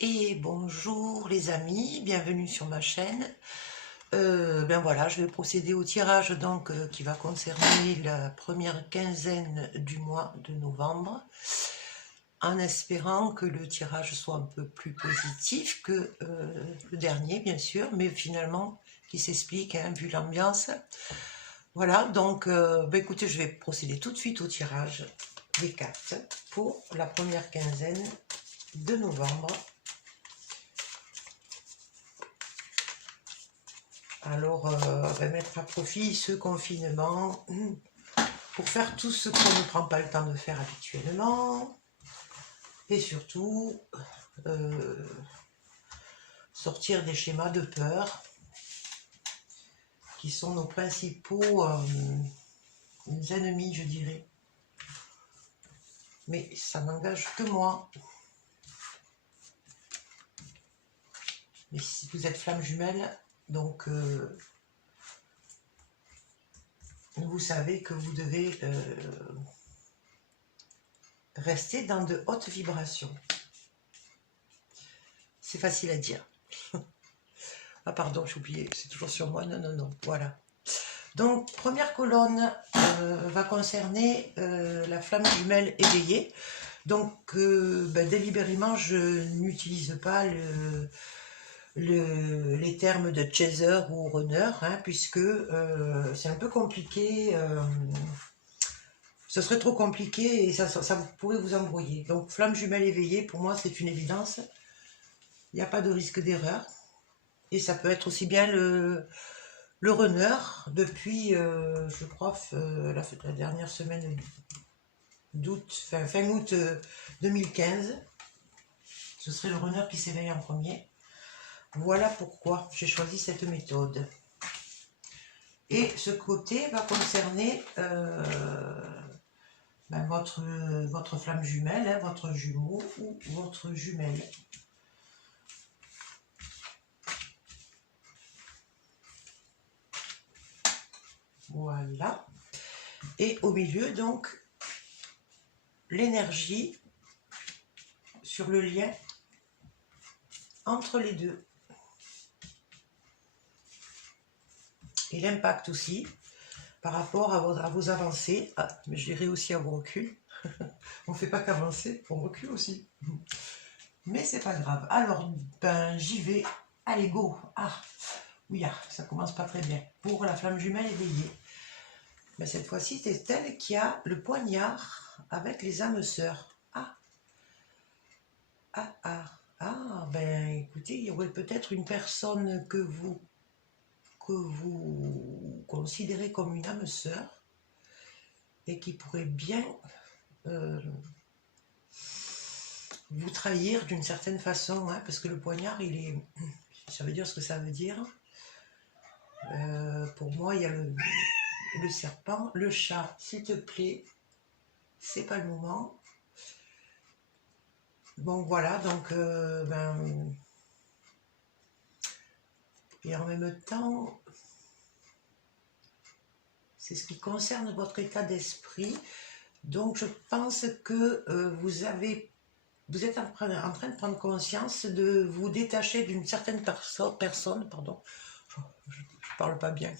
Et bonjour les amis, bienvenue sur ma chaîne. Ben voilà, je vais procéder au tirage donc qui va concerner la première quinzaine du mois de novembre, en espérant que le tirage soit un peu plus positif que le dernier bien sûr, mais finalement qui s'explique hein, vu l'ambiance. Voilà, donc ben écoutez, je vais procéder tout de suite au tirage des cartes pour la première quinzaine de novembre. Alors, on va mettre à profit ce confinement pour faire tout ce qu'on ne prend pas le temps de faire habituellement. Et surtout, sortir des schémas de peur qui sont nos principaux ennemis, je dirais. Mais ça n'engage que moi. Mais si vous êtes flamme jumelle, donc vous savez que vous devez rester dans de hautes vibrations. C'est facile à dire. Ah pardon, j'ai oublié, c'est toujours sur moi. Non, voilà. Donc, première colonne va concerner la flamme jumelle éveillée. Donc, délibérément, je n'utilise pas les termes de chaser ou runner, hein, puisque c'est un peu compliqué. Ce serait trop compliqué et ça pourrait vous embrouiller. Donc, flamme jumelle éveillée, pour moi, c'est une évidence. Il n'y a pas de risque d'erreur. Et ça peut être aussi bien le runner depuis, je crois, la dernière semaine d'août, fin août 2015. Ce serait le runner qui s'éveille en premier. Voilà pourquoi j'ai choisi cette méthode. Et ce côté va concerner votre flamme jumelle, hein, votre jumeau ou votre jumelle. Voilà. Et au milieu, donc, l'énergie sur le lien entre les deux. Et l'impact aussi par rapport à vos avancées. Ah, mais je dirais aussi à vos reculs. On ne fait pas qu'avancer, on recule aussi. Mais c'est pas grave. Alors, ben j'y vais. Allez, go. Ah, oui, ah, ça commence pas très bien. Pour la flamme jumelle éveillée. Mais cette fois-ci, c'est elle qui a le poignard avec les âmes sœurs. Ben écoutez, il y aurait peut-être une personne que vous considérez comme une âme sœur et qui pourrait bien vous trahir d'une certaine façon, hein, parce que le poignard, ça veut dire ce que ça veut dire. Pour moi, il y a le serpent, le chat, s'il te plaît, c'est pas le moment. Bon, voilà, donc, et en même temps, c'est ce qui concerne votre état d'esprit. Donc, je pense que vous êtes en train de prendre conscience de vous détacher d'une certaine personne, pardon, je parle pas bien,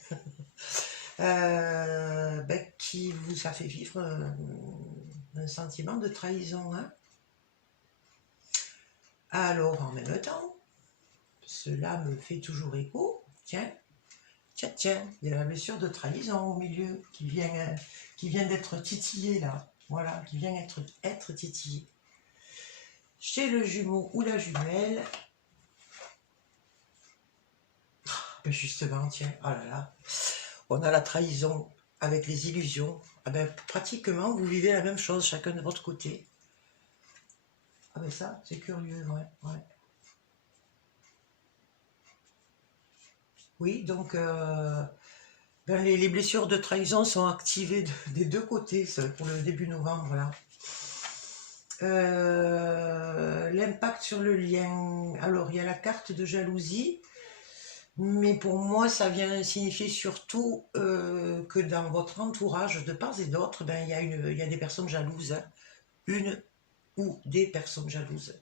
qui vous a fait vivre un sentiment de trahison. Hein. Alors, en même temps, cela me fait toujours écho. Tiens, il y a la blessure de trahison au milieu qui vient d'être titillée là. Voilà, qui vient être titillée. Chez le jumeau ou la jumelle, ben justement, tiens, oh là là, on a la trahison avec les illusions. Ah ben, pratiquement, vous vivez la même chose, chacun de votre côté. Ah ben ça, c'est curieux, ouais. Oui, donc les blessures de trahison sont activées des deux côtés pour le début novembre là. L'impact sur le lien. Alors, il y a la carte de jalousie, mais pour moi, ça vient signifier surtout que dans votre entourage, de part et d'autre, ben, il y a des personnes jalouses, hein. Une ou des personnes jalouses.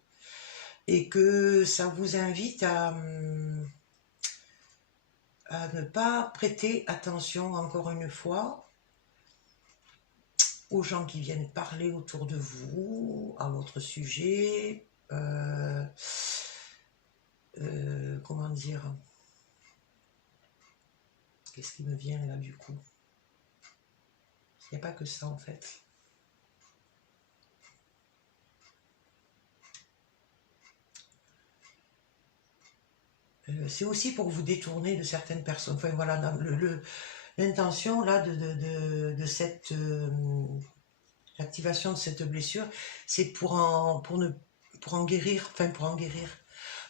et que ça vous invite à ne pas prêter attention, encore une fois, aux gens qui viennent parler autour de vous, à votre sujet, comment dire, qu'est-ce qui me vient là du coup? Il n'y a pas que ça en fait. C'est aussi pour vous détourner de certaines personnes. Enfin voilà, l'intention là de cette l'activation de cette blessure, c'est pour en guérir,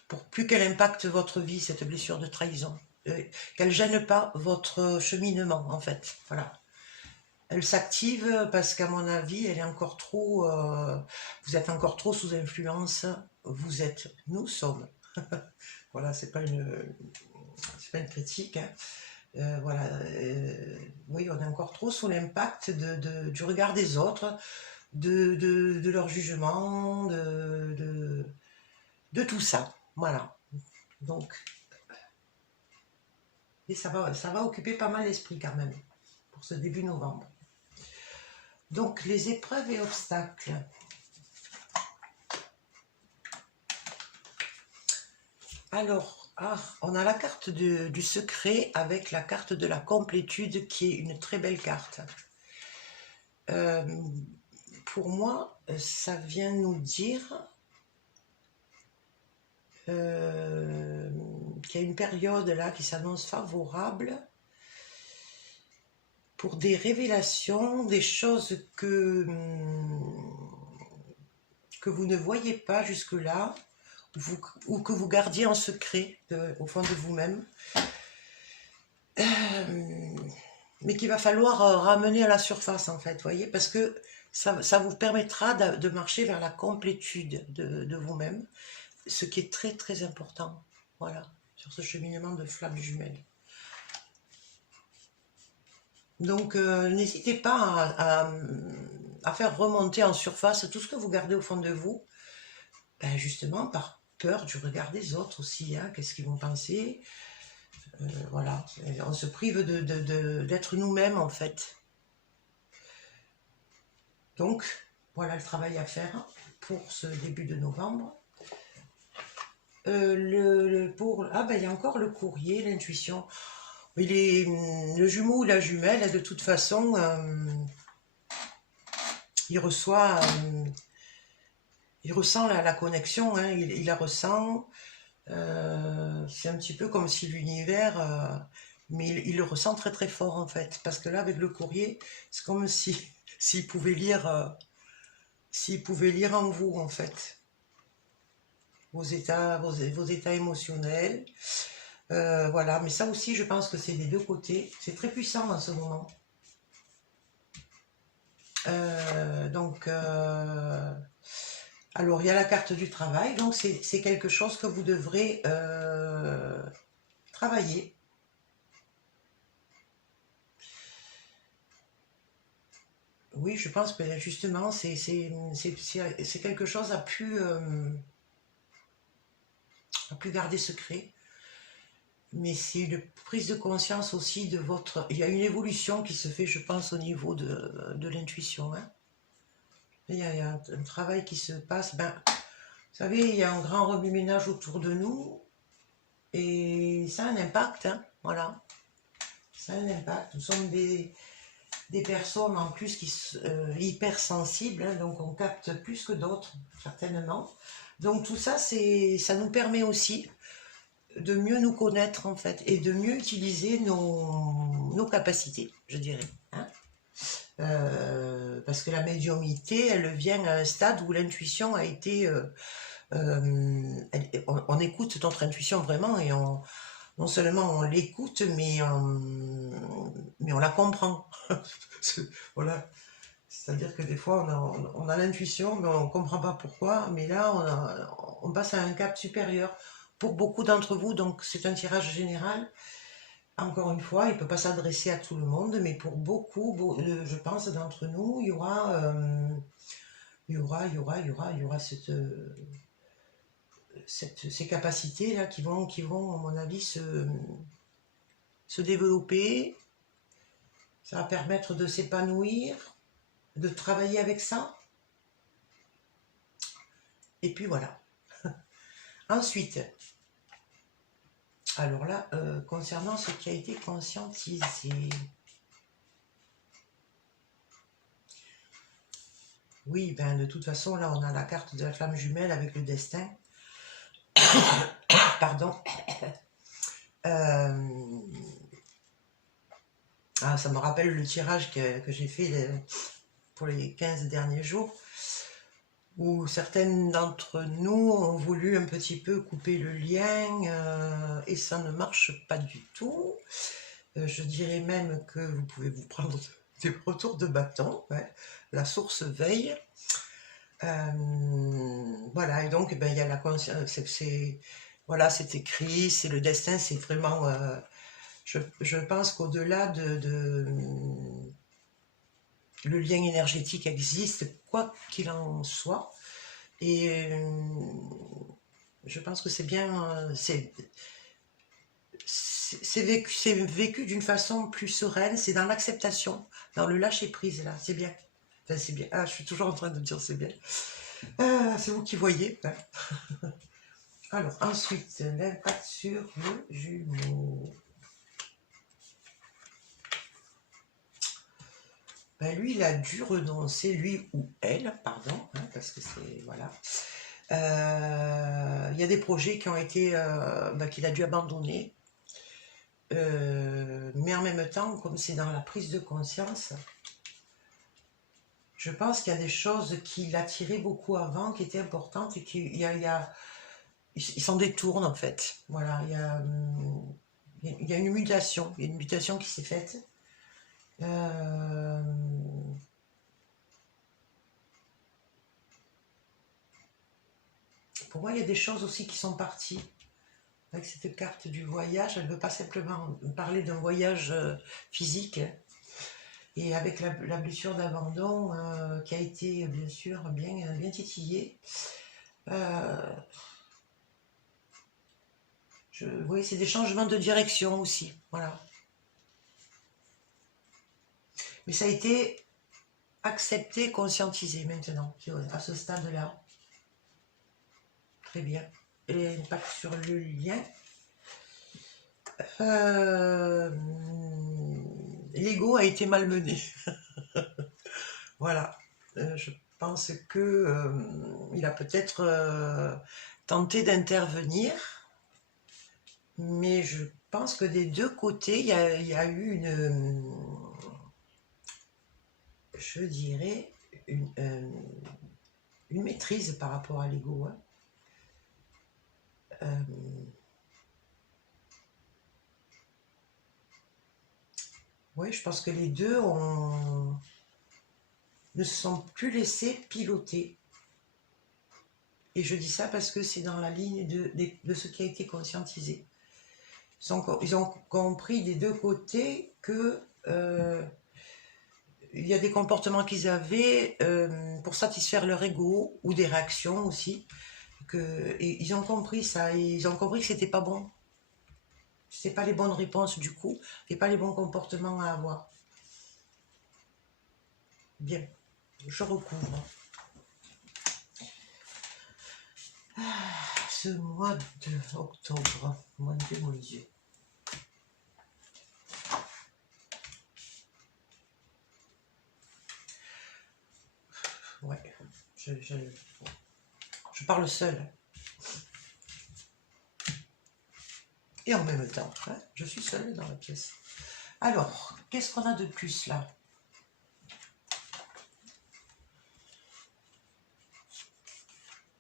pour plus qu'elle impacte votre vie, cette blessure de trahison, qu'elle gêne pas votre cheminement en fait. Voilà. Elle s'active parce qu'à mon avis, elle est encore trop. Vous êtes encore trop sous influence. Nous sommes. Voilà, c'est pas une critique. Hein. Voilà, oui, on est encore trop sous l'impact du regard des autres, de leur jugement, de tout ça. Voilà. Donc, et ça va occuper pas mal l'esprit quand même pour ce début novembre. Donc, les épreuves et obstacles. Alors, on a la carte du secret avec la carte de la complétude qui est une très belle carte. Pour moi, ça vient nous dire qu'il y a une période là qui s'annonce favorable pour des révélations, des choses que vous ne voyez pas jusque-là, ou que vous gardiez en secret au fond de vous-même, mais qu'il va falloir ramener à la surface en fait, voyez, parce que ça vous permettra de marcher vers la complétude de vous-même, ce qui est très très important, voilà, sur ce cheminement de flammes jumelles. Donc n'hésitez pas à faire remonter en surface tout ce que vous gardez au fond de vous, ben, justement par peur du regard des autres aussi, hein, qu'est-ce qu'ils vont penser, voilà, on se prive d'être nous-mêmes en fait. Donc voilà le travail à faire pour ce début de novembre. Il y a encore le courrier, l'intuition. Le jumeau ou la jumelle, de toute façon, il ressent la connexion, hein, il la ressent. C'est un petit peu comme si l'univers, mais il le ressent très très fort en fait, parce que là avec le courrier, c'est comme s'il pouvait lire en vous en fait, vos états émotionnels. Voilà, mais ça aussi je pense que c'est des deux côtés, c'est très puissant en ce moment. Alors il y a la carte du travail, donc c'est quelque chose que vous devrez travailler. Oui, je pense que justement c'est quelque chose à plus garder secret. Mais c'est une prise de conscience aussi de votre... Il y a une évolution qui se fait, je pense, au niveau de l'intuition. Hein. Il y a un travail qui se passe. Ben, vous savez, il y a un grand remue-ménage autour de nous et ça a un impact. Hein, voilà. Ça a un impact. Nous sommes des personnes en plus qui sont hypersensibles, hein, donc on capte plus que d'autres, certainement. Donc tout ça, ça nous permet aussi de mieux nous connaître en fait et de mieux utiliser nos capacités, je dirais. Hein, parce que la médiumnité, elle vient à un stade où l'intuition a été... on écoute notre intuition vraiment et non seulement on l'écoute, mais on la comprend. Voilà. C'est-à-dire que des fois, on a l'intuition, mais on ne comprend pas pourquoi. Mais là, on passe à un cap supérieur pour beaucoup d'entre vous. Donc, c'est un tirage général. Encore une fois, il ne peut pas s'adresser à tout le monde, mais pour beaucoup, je pense, d'entre nous, il y aura cette ces capacités-là qui vont, à mon avis, se développer. Ça va permettre de s'épanouir, de travailler avec ça. Et puis voilà. Ensuite, alors là, concernant ce qui a été conscientisé. Oui, ben de toute façon, là, on a la carte de la flamme jumelle avec le destin. Pardon. Ça me rappelle le tirage que j'ai fait pour les 15 derniers jours, où certaines d'entre nous ont voulu un petit peu couper le lien, et ça ne marche pas du tout. Je dirais même que vous pouvez vous prendre des retours de bâton, ouais. La source veille. Voilà, et donc ben, il y a la conscience, voilà, c'est écrit, c'est le destin, c'est vraiment, je pense qu'au-delà le lien énergétique existe, quoi qu'il en soit, et je pense que c'est bien, c'est vécu d'une façon plus sereine, c'est dans l'acceptation, dans le lâcher-prise, là, c'est bien. Enfin, c'est bien. Ah, je suis toujours en train de dire c'est bien. C'est vous qui voyez. Hein. Alors, ensuite, l'impact sur le jumeau. Ben, lui, il a dû renoncer, lui ou elle, pardon, hein, parce que c'est, voilà. Il y a des projets qui ont été, qu'il a dû abandonner. Mais en même temps, comme c'est dans la prise de conscience, je pense qu'il y a des choses qui l'attiraient beaucoup avant, qui étaient importantes, et il s'en détourne en fait. Voilà, il y a une mutation, qui s'est faite. Pour moi, il y a des choses aussi qui sont parties. Avec cette carte du voyage, elle ne veut pas simplement parler d'un voyage physique. Et avec la blessure d'abandon qui a été bien sûr bien titillée. Oui, c'est des changements de direction aussi. Voilà. Mais ça a été accepté, conscientisé maintenant, à ce stade-là. Très bien. Et l'impact sur le lien. L'ego a été malmené. Voilà. Je pense que il a peut-être tenté d'intervenir, mais je pense que des deux côtés, il y a eu je dirais, une maîtrise par rapport à l'ego. Hein. Oui, je pense que les deux ne se sont plus laissés piloter. Et je dis ça parce que c'est dans la ligne de ce qui a été conscientisé. Ils ont compris des deux côtés que il y a des comportements qu'ils avaient pour satisfaire leur ego, ou des réactions aussi. Et ils ont compris ça, et ils ont compris que c'était pas bon. C'est pas les bonnes réponses du coup, et pas les bons comportements à avoir. Bien, je recouvre. Ce mois d'octobre, mois de Dieu, mon Dieu. Ouais, je parle seule. Et en même temps, hein, je suis seule dans la pièce. Alors, qu'est-ce qu'on a de plus là?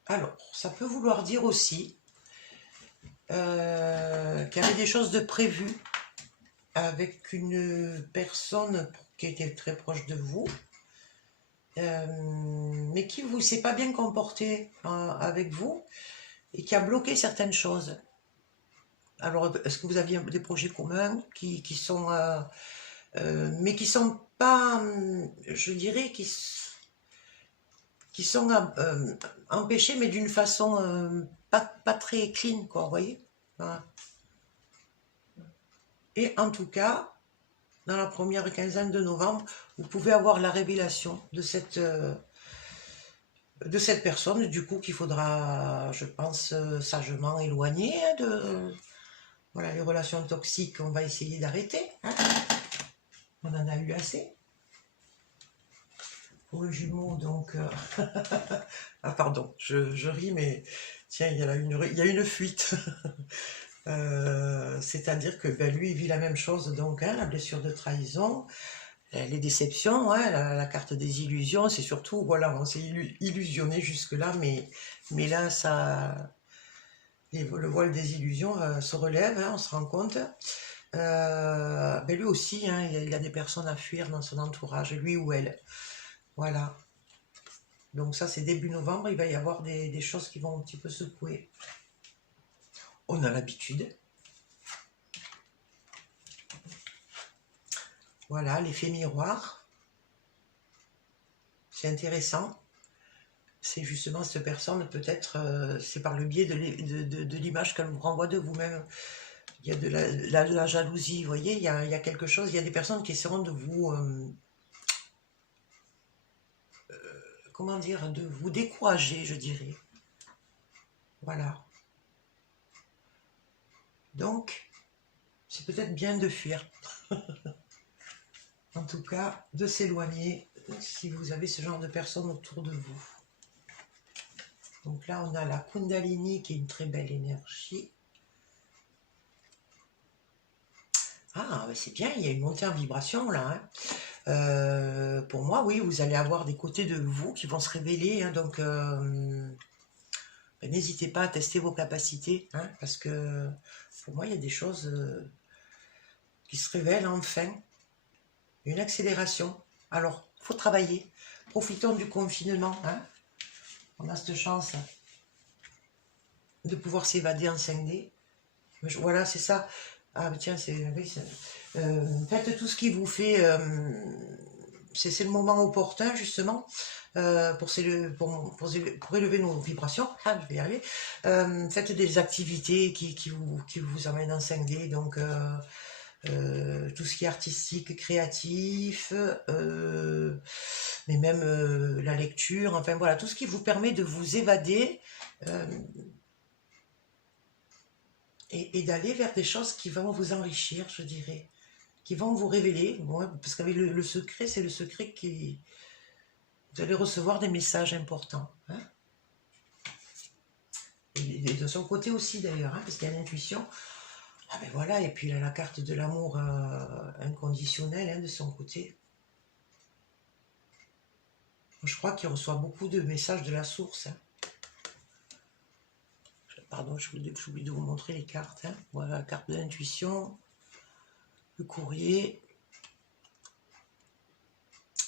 Alors, ça peut vouloir dire aussi qu'il y avait des choses de prévues avec une personne qui était très proche de vous, mais qui ne s'est pas bien comporté avec vous et qui a bloqué certaines choses. Alors, est-ce que vous aviez des projets communs qui sont... mais qui sont pas... je dirais qui sont empêchés, mais d'une façon pas très clean, quoi, vous voyez. Voilà. Et en tout cas, dans la première quinzaine de novembre, vous pouvez avoir la révélation de cette personne, du coup, qu'il faudra, je pense, sagement éloigner de... Voilà, les relations toxiques, on va essayer d'arrêter. Hein. On en a eu assez. Pour le jumeau, donc... ah, pardon, je ris, mais tiens, il y a une fuite. C'est-à-dire que ben, lui, il vit la même chose, donc, hein, la blessure de trahison, les déceptions, hein, la carte des illusions, c'est surtout, voilà, on s'est illusionné jusque-là, mais là, ça... le voile des illusions se relève, hein, on se rend compte. Ben lui aussi, hein, il a des personnes à fuir dans son entourage, lui ou elle. Voilà. Donc ça, c'est début novembre, il va y avoir des choses qui vont un petit peu secouer. On a l'habitude. Voilà, l'effet miroir. C'est intéressant. C'est justement cette personne, peut-être, c'est par le biais de l'image qu'elle vous renvoie de vous-même. Il y a de la jalousie, vous voyez, il y a quelque chose, il y a des personnes qui essaieront de vous... comment dire, de vous décourager, je dirais. Voilà. Donc, c'est peut-être bien de fuir. En tout cas, de s'éloigner si vous avez ce genre de personnes autour de vous. Donc là, on a la Kundalini qui est une très belle énergie. Ah, c'est bien, il y a une montée en vibration là. Hein. Pour moi, oui, vous allez avoir des côtés de vous qui vont se révéler. Hein, donc, ben, n'hésitez pas à tester vos capacités. Hein, parce que pour moi, il y a des choses qui se révèlent enfin. Une accélération. Alors, il faut travailler. Profitons du confinement. Hein. On a cette chance de pouvoir s'évader en 5D. Voilà, c'est ça. Ah, tiens, oui, faites tout ce qui vous fait... c'est le moment opportun, justement, pour élever nos vibrations. Ah, je vais y arriver. Faites des activités qui vous amènent en 5D, donc... tout ce qui est artistique, créatif, mais même la lecture, enfin voilà, tout ce qui vous permet de vous évader et d'aller vers des choses qui vont vous enrichir, je dirais, qui vont vous révéler, bon, parce qu'avec le secret, c'est le secret qui... Vous allez recevoir des messages importants. Hein, et de son côté aussi d'ailleurs, hein, parce qu'il y a l'intuition. Ah ben voilà, et puis il a la carte de l'amour inconditionnel hein, de son côté. Je crois qu'il reçoit beaucoup de messages de la source. Hein. Pardon, j'oublie de vous montrer les cartes. Hein. Voilà, la carte de l'intuition, le courrier.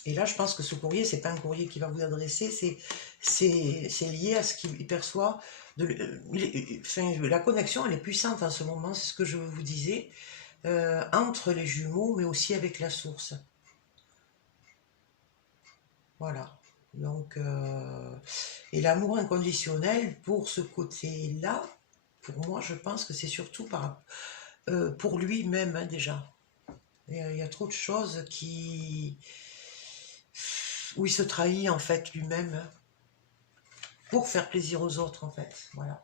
Et là, je pense que ce courrier, c'est pas un courrier qui va vous adresser, c'est lié à ce qu'il perçoit. La connexion, elle est puissante en ce moment, c'est ce que je vous disais, entre les jumeaux, mais aussi avec la source. Voilà. Donc, et l'amour inconditionnel, pour ce côté-là, pour moi, je pense que c'est surtout pour lui-même, hein, déjà. Il y a trop de choses où il se trahit, en fait, lui-même, hein, pour faire plaisir aux autres, en fait. Voilà.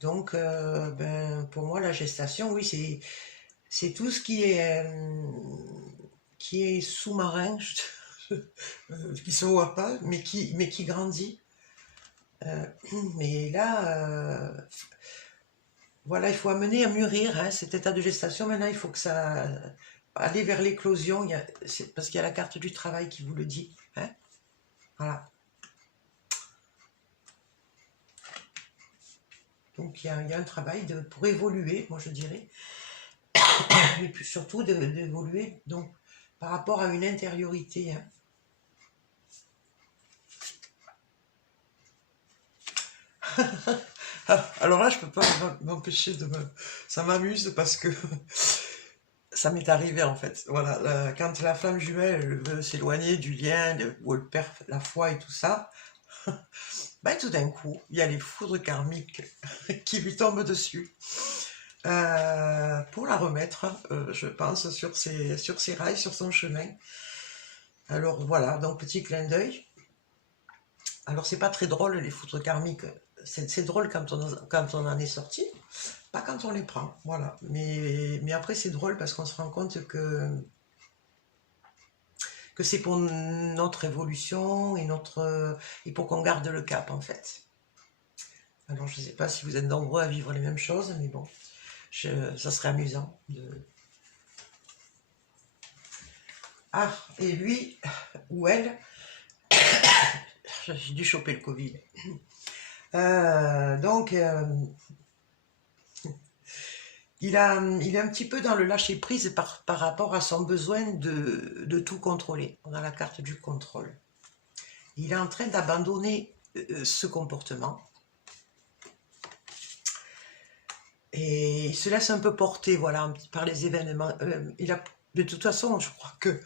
Donc, ben, pour moi, la gestation, oui, c'est tout ce qui est sous-marin, qui ne se voit pas, mais qui grandit. Mais là, voilà, il faut amener à mûrir hein, cet état de gestation. Maintenant, il faut que ça aller vers l'éclosion, parce qu'il y a la carte du travail qui vous le dit. Hein, voilà. Donc, il y a un travail pour évoluer, moi je dirais. Et puis surtout d'évoluer donc par rapport à une intériorité. Hein. Alors là, je peux pas m'empêcher ça m'amuse parce que Ça m'est arrivé en fait. Voilà, quand la flamme jumelle elle veut s'éloigner du lien, où elle perd la foi et tout ça, ben, tout d'un coup, il y a les foudres karmiques qui lui tombent dessus. Pour la remettre, je pense, sur ses rails, sur son chemin. Alors voilà, donc petit clin d'œil. Alors c'est pas très drôle les foudres karmiques, c'est drôle quand on en est sorti, pas quand on les prend, voilà. Mais après c'est drôle parce qu'on se rend compte que c'est pour notre évolution et pour qu'on garde le cap en fait. Alors je ne sais pas si vous êtes nombreux à vivre les mêmes choses, mais bon, ça serait amusant. Ah, et lui, ou elle, j'ai dû choper le Covid. Donc, il est un petit peu dans le lâcher-prise par rapport à son besoin de tout contrôler. On a la carte du contrôle. Il est en train d'abandonner ce comportement. Et il se laisse un peu porter, voilà, par les événements. De toute façon, je crois que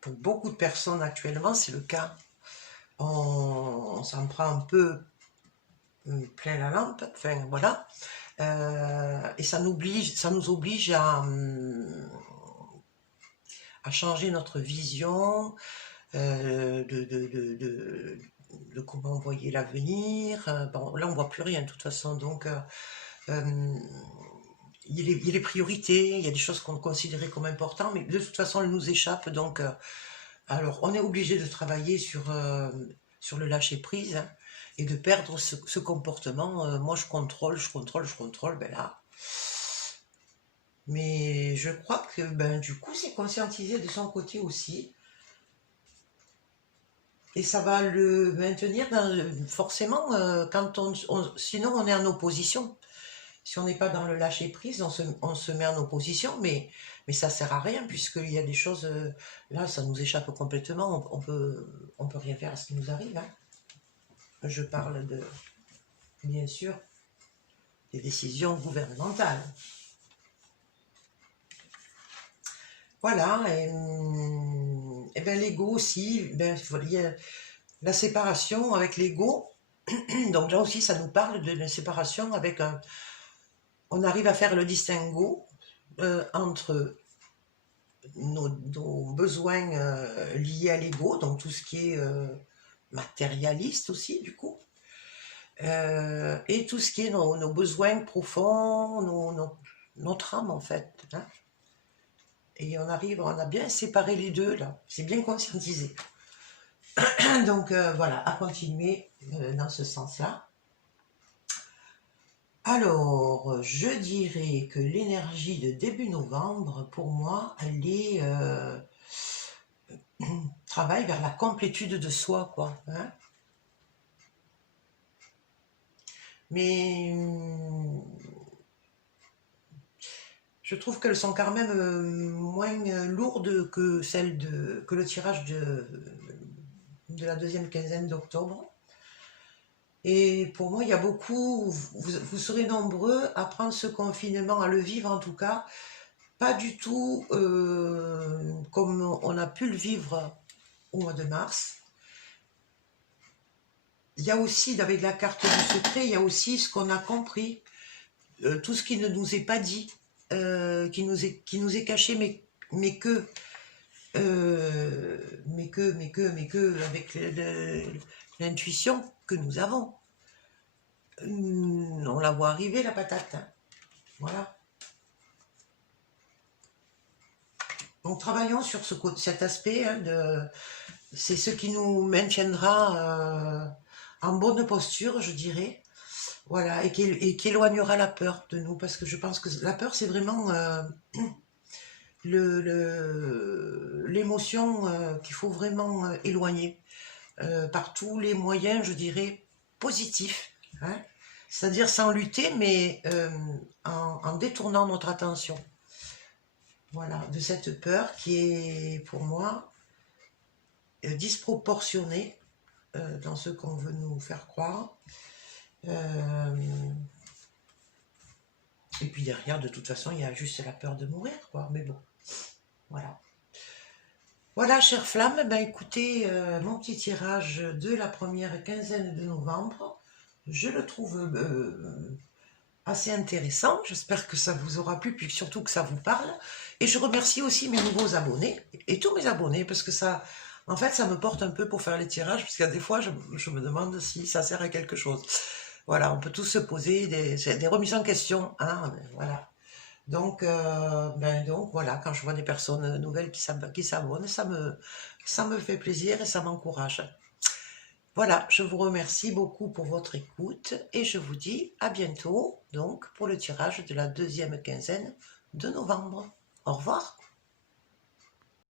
pour beaucoup de personnes actuellement, c'est le cas. On s'en prend un peu plein la lampe, enfin voilà. Et ça nous oblige à changer notre vision de comment voyer l'avenir. Bon, là, on ne voit plus rien de toute façon, donc il y a les priorités, il y a des choses qu'on considérait comme importantes, mais de toute façon, elles nous échappent. Donc, alors, on est obligé de travailler sur le lâcher-prise hein, et de perdre ce comportement. Moi, je contrôle, ben là. Mais je crois que ben, du coup, c'est conscientisé de son côté aussi. Et ça va le maintenir forcément, sinon on est en opposition. Si on n'est pas dans le lâcher prise, on se met en opposition, mais ça sert à rien puisqu'il y a des choses, là ça nous échappe complètement, on peut rien faire à ce qui nous arrive. Hein. Je parle bien sûr, des décisions gouvernementales. Voilà, et ben l'ego aussi, ben, il y a la séparation avec l'ego. Donc là aussi, ça nous parle de la séparation avec un... On arrive à faire le distinguo entre nos besoins liés à l'ego, donc tout ce qui est matérialiste aussi, du coup, et tout ce qui est nos besoins profonds, notre âme, en fait. Hein. Et on a bien séparé les deux, là. C'est bien conscientisé. Donc voilà, à continuer dans ce sens-là. Alors, je dirais que l'énergie de début novembre, pour moi, elle est travail vers la complétude de soi, quoi. Hein. Mais je trouve qu'elles sont quand même moins lourdes que que le tirage de la deuxième quinzaine d'octobre. Et pour moi, il y a beaucoup, vous serez nombreux à prendre ce confinement, à le vivre en tout cas, pas du tout comme on a pu le vivre au mois de mars. Il y a aussi, avec la carte du secret, il y a aussi ce qu'on a compris, tout ce qui ne nous est pas dit, qui nous est caché, mais que, avec l'intuition que nous avons. On la voit arriver, la patate. Hein. Voilà. Donc travaillons sur cet aspect, hein, c'est ce qui nous maintiendra en bonne posture, je dirais. Voilà, et qui éloignera la peur de nous, parce que je pense que la peur, c'est vraiment l'émotion qu'il faut vraiment éloigner par tous les moyens, je dirais, positifs. Hein, c'est-à-dire sans lutter, mais en détournant notre attention. Voilà, de cette peur qui est pour moi disproportionnée dans ce qu'on veut nous faire croire. Et puis derrière, de toute façon, il y a juste la peur de mourir, quoi. Mais bon, voilà. Voilà, chère flamme, ben écoutez, mon petit tirage de la première quinzaine de novembre, je le trouve assez intéressant. J'espère que ça vous aura plu, puis surtout que ça vous parle. Et je remercie aussi mes nouveaux abonnés, et tous mes abonnés, parce que ça, en fait, ça me porte un peu pour faire les tirages, parce que des fois, je me demande si ça sert à quelque chose. Voilà, on peut tous se poser des remises en question, hein, voilà. Donc voilà, quand je vois des personnes nouvelles qui s'abonnent, ça me fait plaisir et ça m'encourage. Voilà, je vous remercie beaucoup pour votre écoute et je vous dis à bientôt donc pour le tirage de la deuxième quinzaine de novembre. Au revoir.